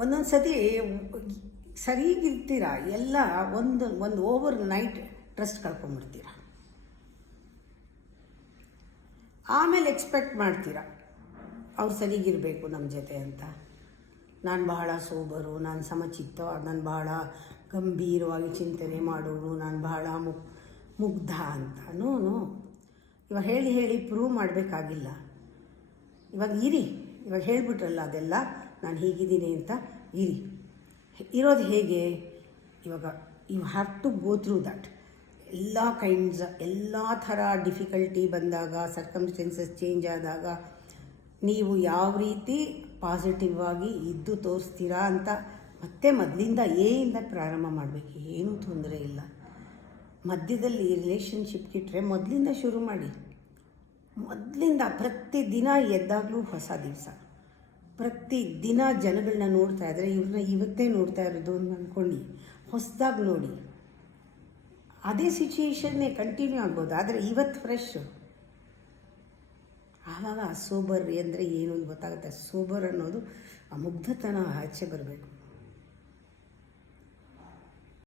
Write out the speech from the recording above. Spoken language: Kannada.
ಒಂದೊಂದು ಸತಿ ಸರಿಗಿರ್ತೀರ, ಎಲ್ಲ ಒಂದು ಓವರ್ ನೈಟ್ ಟ್ರಸ್ಟ್ ಕಳ್ಕೊಂಬಿಡ್ತೀರ. ಆಮೇಲೆ ಎಕ್ಸ್ಪೆಕ್ಟ್ ಮಾಡ್ತೀರ ಅವ್ರು ಸರಿಗಿರಬೇಕು ನಮ್ಮ ಜೊತೆ ಅಂತ. ನಾನು ಬಹಳ ಸೋಬರು, ನಾನು ಸಮಚಿತ್ತ, ನಾನು ಬಹಳ ಗಂಭೀರವಾಗಿ ಚಿಂತನೆ ಮಾಡೋರು, ನಾನು ಬಹಳ ಮುಗ್ಧ ಅಂತ. ನೋ, ಇವಾಗ ಹೇಳಿ ಪ್ರೂವ್ ಮಾಡಬೇಕಾಗಿಲ್ಲ. ಇವಾಗ ಇವಾಗ ಹೇಳಿಬಿಟ್ರಲ್ಲ ಅದೆಲ್ಲ, ನಾನು ಹೀಗಿದ್ದೀನಿ ಅಂತ ಇರೋದು ಹೇಗೆ. ಇವಾಗ you have to go through that. ಎಲ್ಲ ಥರ ಡಿಫಿಕಲ್ಟಿ ಬಂದಾಗ, ಸರ್ಕಮ್ಸ್ಟೆನ್ಸಸ್ ಚೇಂಜ್ ಆದಾಗ ನೀವು ಯಾವ ರೀತಿ ಪಾಸಿಟಿವ್ ಆಗಿ ಇದ್ದು ತೋರಿಸ್ತೀರಾ ಅಂತ ಮತ್ತೆ ಮೊದಲಿಂದ ಇಂದ ಪ್ರಾರಂಭ ಮಾಡಬೇಕು. ಏನೂ ತೊಂದರೆ ಇಲ್ಲ. ಮಧ್ಯದಲ್ಲಿ ರಿಲೇಷನ್ಶಿಪ್ ಇಟ್ಟರೆ ಮೊದಲಿಂದ ಶುರು ಮಾಡಿ. ಮೊದಲಿಂದ ಪ್ರತಿದಿನ ಎದ್ದಾಗಲೂ ಹೊಸ ದಿವಸ, ಪ್ರತಿದಿನ ಜನಗಳನ್ನ ನೋಡ್ತಾ ಇದ್ದರೆ ಇವ್ರನ್ನ ಇವತ್ತೇ ನೋಡ್ತಾ ಇರೋದು ಅಂತ ಅಂದ್ಕೊಂಡು ಹೊಸದಾಗಿ ನೋಡಿ. ಅದೇ ಸಿಚುಯೇಷನ್ನೇ ಕಂಟಿನ್ಯೂ ಆಗ್ಬೋದು, ಆದರೆ ಇವತ್ತು ಫ್ರೆಶ್. ಆವಾಗ ಸೋಬರ್ ಅಂದರೆ ಏನು ಅಂತ ಗೊತ್ತಾಗುತ್ತೆ. ಸೋಬರ್ ಅನ್ನೋದು ಆ ಮುಗ್ಧತನ ಆಚೆ ಬರಬೇಕು.